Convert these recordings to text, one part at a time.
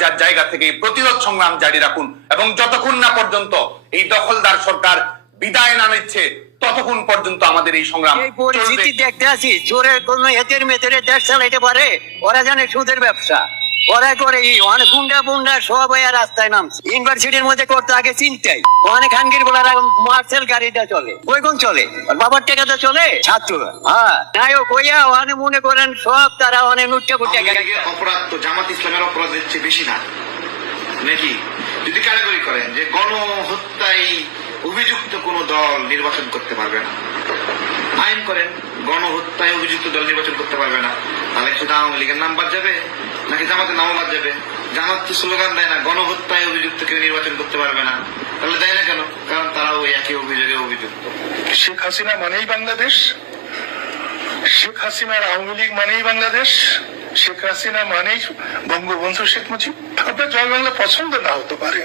যার জায়গা থেকে প্রতিরোধ সংগ্রাম জারি রাখুন এবং যতক্ষণ না পর্যন্ত এই দখলদার সরকার বিদায় না নিচ্ছে ততক্ষণ পর্যন্ত আমাদের এই সংগ্রাম দেখতে আছি চোরের কোন এদের মেতেরে দেশ চালাইতে পারে ওরা জানে সুদের ব্যবসা। ওরা করে অনেক গুন্ডা বুন্ডা সব রাস্তায় নামছে। ইউনিভার্সিটির মধ্যে করতে আগে চিন্তাই। অনেক খানগির বলার মার্সেল গাড়িটা চলে ওই কোন চলে আর বাবার টাকাটা চলে ছাত্র। হ্যাঁ নায়ক হইয়া অনেক মনে করেন সব তারা অনেক নুট্টা ফুটে অপরাধ তো জামাত ইসলামের অপরাধের চেয়ে বেশি না। নাকি? যদি কারাগারি করেন যে গণহত্যায় অভিযুক্ত কোন দল নির্বাচন করতে পারবে না। আইন করেন, গণহত্যায় অভিযুক্ত দল নির্বাচন করতে পারবে না। তাহলে শুধু আওয়ামী লীগের নাম বাদ যাবে, নাকি জামাতের নামও বাদ যাবে? জামাত তো স্লোগান দেয় না, গণহত্যায় অভিযুক্ত কেউ নির্বাচন করতে পারবে না। তাহলে দেয় না কেন? কারণ তারা ওই একই অভিযোগে অভিযুক্ত। শেখ হাসিনা মানেই বাংলাদেশ। শেখ হাসিনার আওয়ামী লীগ মানেই বাংলাদেশ। শেখ হাসিনা মানেই বঙ্গবন্ধু শেখ মুজিব। আপনার জয় বাংলা পছন্দ না হতে পারে।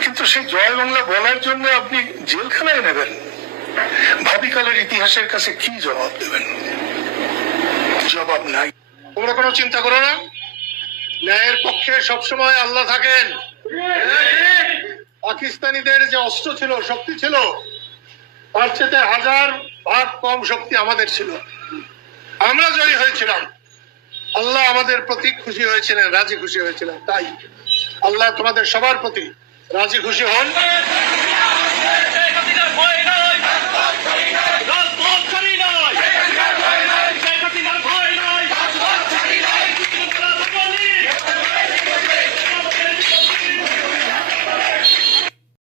কিন্তু সেই জয় বাংলা বলার জন্য আপনি জেলখানায় নেবেন। ভাবিকালের ইতিহাসের কাছে কি জবাব দেবেন? জবাব নাই। তোমরা কোনো চিন্তা করো না। ন্যায়ের পক্ষে সবসময় আল্লাহ থাকেন। পাকিস্তানিদের যে অস্ত্র ছিল, শক্তি ছিল, তার চেয়ে হাজার ভাগ কম শক্তি আমাদের ছিল। আমরা জয়ী হয়েছিলাম। আল্লাহ আমাদের প্রতি খুশি হয়েছিলেন, রাজি খুশি হয়েছিলেন। তাই আল্লাহ তোমাদের সবার প্রতি রাজি খুশি হন।